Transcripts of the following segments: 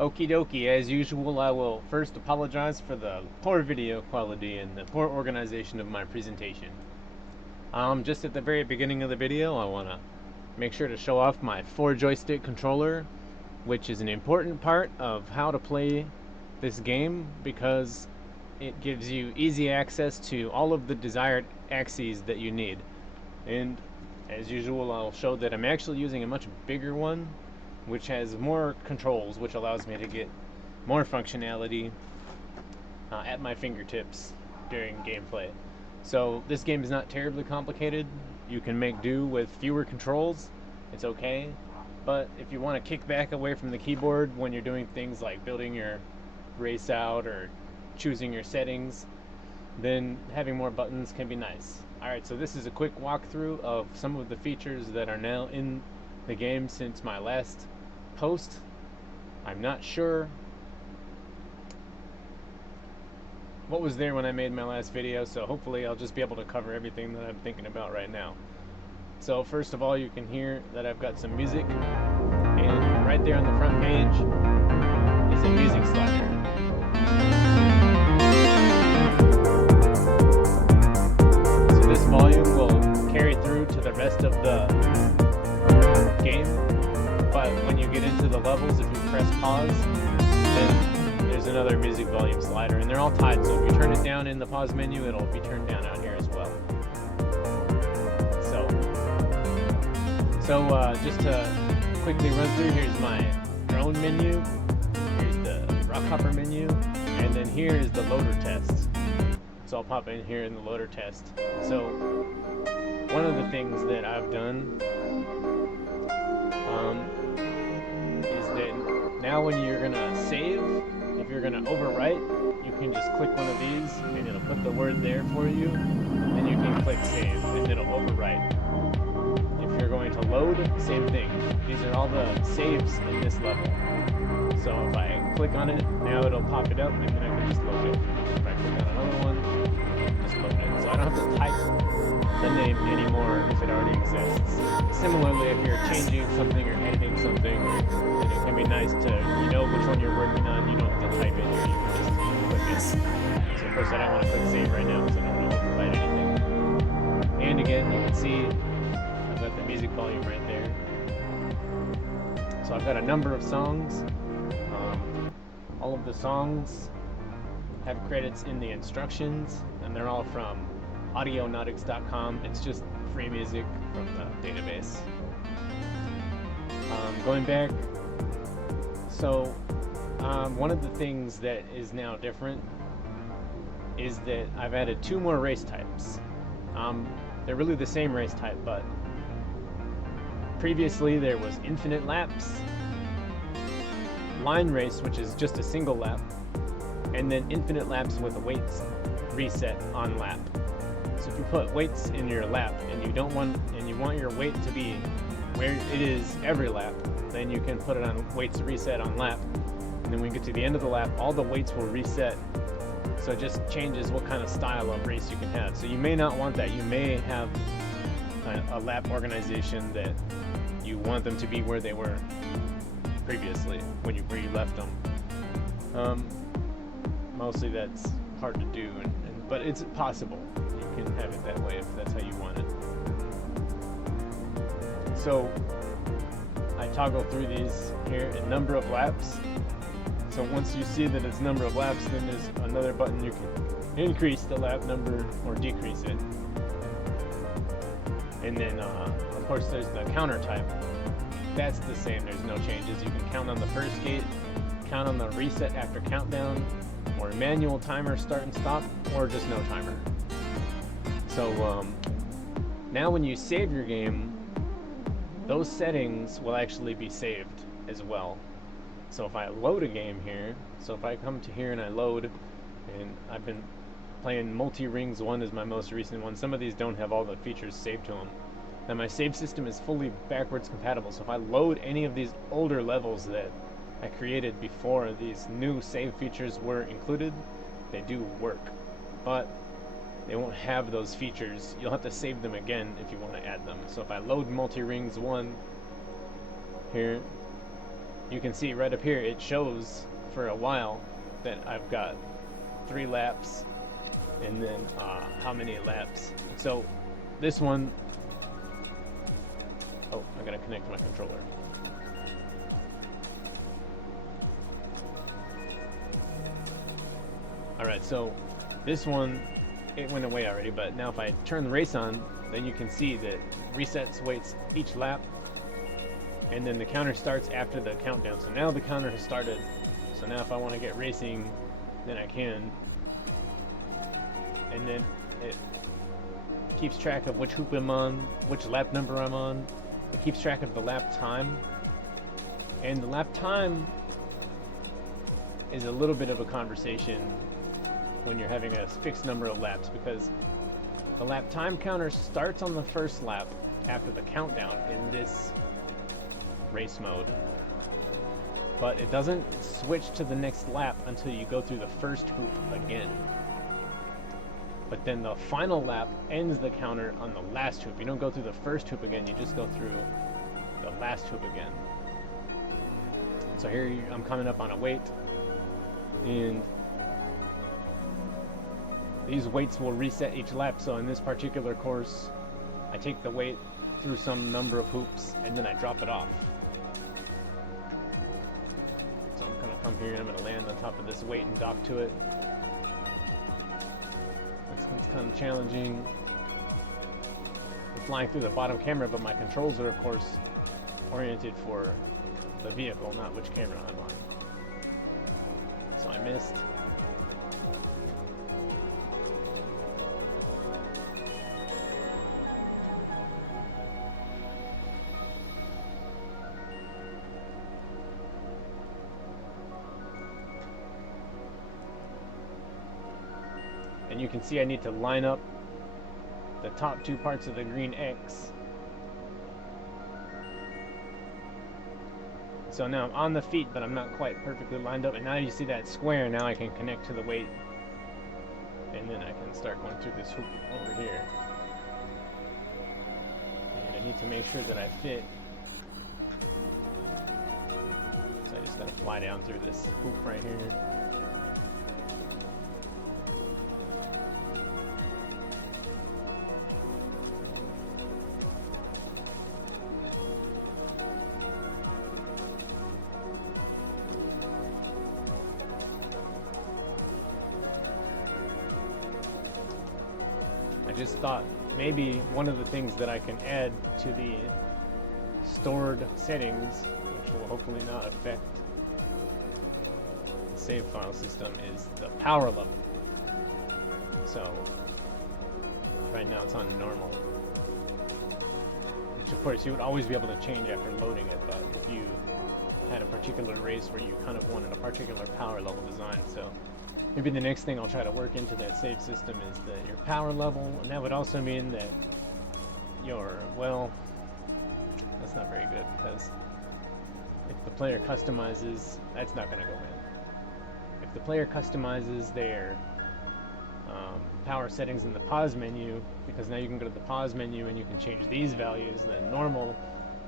Okie dokie, as usual, I will first apologize for the poor video quality and the poor organization of my presentation. Just at the very beginning of the video, I want to make sure to show off my 4-joystick controller, which is an important part of how to play this game because it gives you easy access to all of the desired axes that you need. And as usual, I'll show that I'm actually using a much bigger one, which has more controls, which allows me to get more functionality at my fingertips during gameplay. So this game is not terribly complicated. You can make do with fewer controls. It's okay. But if you want to kick back away from the keyboard when you're doing things like building your race out or choosing your settings, then having more buttons can be nice. Alright, so this is a quick walkthrough of some of the features that are now in the game since my last post. I'm not sure what was there when I made my last video, so hopefully I'll just be able to cover everything that I'm thinking about right now. So first of all, you can hear that I've got some music, and right there on the front page is a music slider. So this volume will carry through to the rest of the game, but when you get into the levels, if you press pause, then there's another music volume slider, and they're all tied, so if you turn it down in the pause menu, it'll be turned down out here as well. So just to quickly run through, here's my drone menu, here's the Rockhopper menu, and then here is the loader test. So I'll pop in here in the loader test. So one of the things that I've done is that now when you're gonna save, if you're gonna overwrite, you can just click one of these and it'll put the word there for you, and you can click save and it'll overwrite. If you're going to load, same thing. These are all the saves in this level. So if I click on it, now it'll pop it up and then I can just load it. If I click on another one, just load it. So I don't have to type the name anymore if it already exists. Similarly, if you're changing something or editing something, then it can be nice to know which one you're working on. You don't have to type it here, you can just click it. So of course I don't want to click save right now because I don't want to overwrite anything. And again, you can see I've got the music volume right there. So I've got a number of songs. All of the songs have credits in the instructions, and they're all from audionautics.com. It's just free music from the database. Going back, so one of the things that is now different is that I've added 2 more race types. They're really the same race type, but previously there was infinite laps, line race, which is just a single lap, and then infinite laps with a weights reset on lap. So if you put weights in your lap and you want your weight to be where it is every lap, then you can put it on weights reset on lap, and then when you get to the end of the lap, all the weights will reset. So it just changes what kind of style of race you can have. So you may not want that. You may have a lap organization that you want them to be where they were previously where you left them. Mostly that's hard to do, but it's possible. You can have it that way if that's how you want it. So I toggle through these here in number of laps. So once you see that it's number of laps, then there's another button you can increase the lap number or decrease it. And then of course there's the counter type. That's the same, there's no changes. You can count on the first gate, count on the reset after countdown, or manual timer start and stop, or just no timer. So now when you save your game, those settings will actually be saved as well. So if I load a game here, so if I come to here and I load, and I've been playing Multi-Rings 1 is my most recent one. Some of these don't have all the features saved to them. Now my save system is fully backwards compatible, so if I load any of these older levels that I created before these new save features were included, they do work, but they won't have those features. You'll have to save them again if you want to add them. So if I load Multi-Rings 1 here, you can see right up here, it shows for a while that I've got 3 laps and then how many laps. So this one, oh, I gotta connect my controller. Alright, so this one, it went away already, but now if I turn the race on, then you can see that resets weights each lap, and then the counter starts after the countdown. So now the counter has started, so now if I want to get racing, then I can. And then it keeps track of which hoop I'm on, which lap number I'm on. It keeps track of the lap time, and the lap time is a little bit of a conversation when you're having a fixed number of laps, because the lap time counter starts on the first lap after the countdown in this race mode, but it doesn't switch to the next lap until you go through the first hoop again. But then the final lap ends the counter on the last hoop. You don't go through the first hoop again, you just go through the last hoop again. So here I'm coming up on a weight, and these weights will reset each lap. So in this particular course, I take the weight through some number of hoops and then I drop it off. So I'm gonna come here and I'm gonna land on top of this weight and dock to it. It's kind of challenging. I'm flying through the bottom camera, but my controls are of course oriented for the vehicle, not which camera I'm on. So I missed. And you can see I need to line up the top 2 parts of the green X. So now I'm on the feet, but I'm not quite perfectly lined up. And now you see that square, now I can connect to the weight. And then I can start going through this hoop over here. And I need to make sure that I fit. So I just gotta fly down through this hoop right here. I just thought maybe one of the things that I can add to the stored settings, which will hopefully not affect the save file system, is the power level. So right now it's on normal, which of course you would always be able to change after loading it, but if you had a particular race where you kind of wanted a particular power level design, so maybe the next thing I'll try to work into that save system is your power level, and that would also mean that your, well, that's not very good, because if the player customizes, that's not going to go in. If the player customizes their power settings in the pause menu, because now you can go to the pause menu and you can change these values, then normal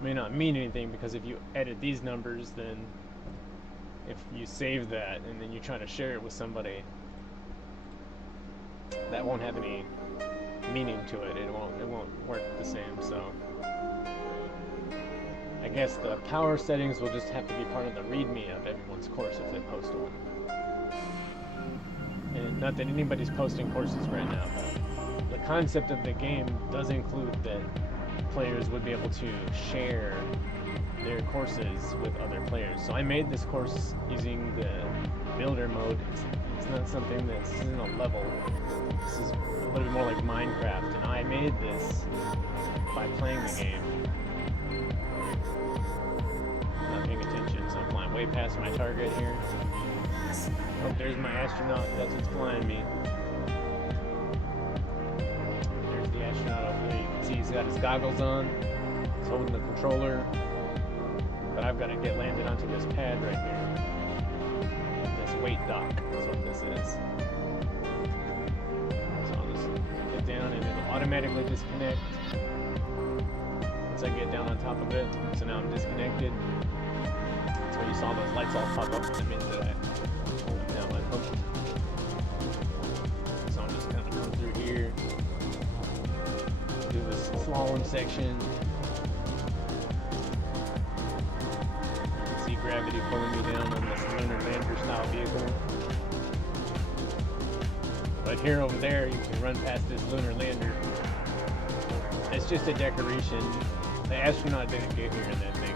may not mean anything, because if you edit these numbers, then if you save that and then you try to share it with somebody, that won't have any meaning to it. It won't work the same. So I guess the power settings will just have to be part of the README of everyone's course if they post one. And not that anybody's posting courses right now, but the concept of the game does include that players would be able to share their courses with other players. So I made this course using the builder mode. It's not something this isn't a level. This is a little bit more like Minecraft, and I made this by playing the game. I'm not paying attention, so I'm flying way past my target here. Oh, there's my astronaut. That's what's flying me. There's the astronaut over there. You can see he's got his goggles on. He's holding the controller. But I've got to get landed onto this pad right here. This weight dock is what this is. So I'll just get down and it'll automatically disconnect once I get down on top of it. So now I'm disconnected. So saw those lights all pop up, that means that I'm now unhooked. So I'm just kind of come through here, do this slalom section. You can see gravity pulling me down on this lunar lander style vehicle. But here over there, you can run past this lunar lander. It's just a decoration. The astronaut didn't get here in that thing.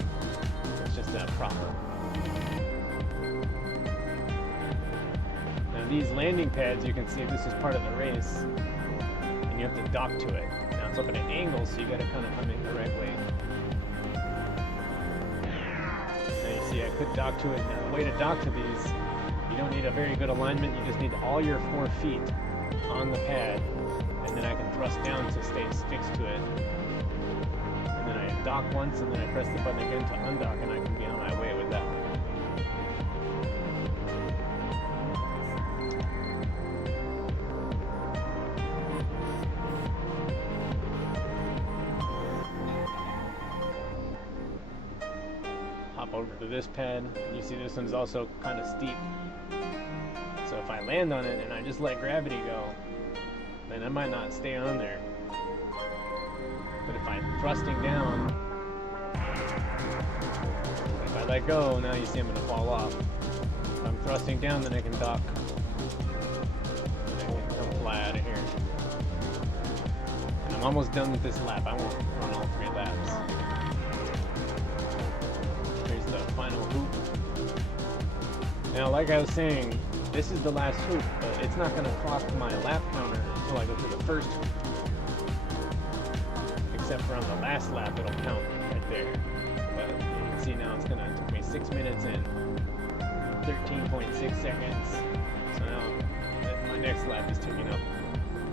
It's just a prop. Now these landing pads, you can see this is part of the race, and you have to dock to it. Now it's up at an angle, so you got to kind of come in correctly. Now you see I could dock to it. Now the way to dock to these, you don't need a very good alignment. You just need all your 4 feet on the pad, and then I can thrust down to stay fixed to it. And then I dock once, and then I press the button again to undock, and I can be on my way with that. Hop over to this pad. You see this one's also kind of steep. So if I land on it and I just let gravity go, then I might not stay on there. But if I'm thrusting down, if I let go, now you see I'm going to fall off. If I'm thrusting down, then I can dock. And I can come fly out of here. And I'm almost done with this lap. I won't run all 3 laps. Here's the final hoop. Now, like I was saying, this is the last hoop, but it's not going to clock my lap counter until I go through the first hoop. Except for on the last lap, it'll count right there. But you can see now it's going to took me 6 minutes and 13.6 seconds. So now my next lap is ticking up.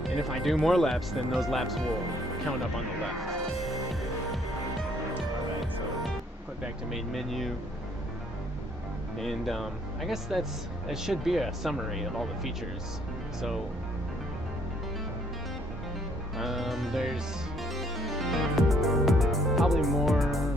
And if I do more laps, then those laps will count up on the left. Alright, so put back to main menu. And I guess that should be a summary of all the features. So there's probably more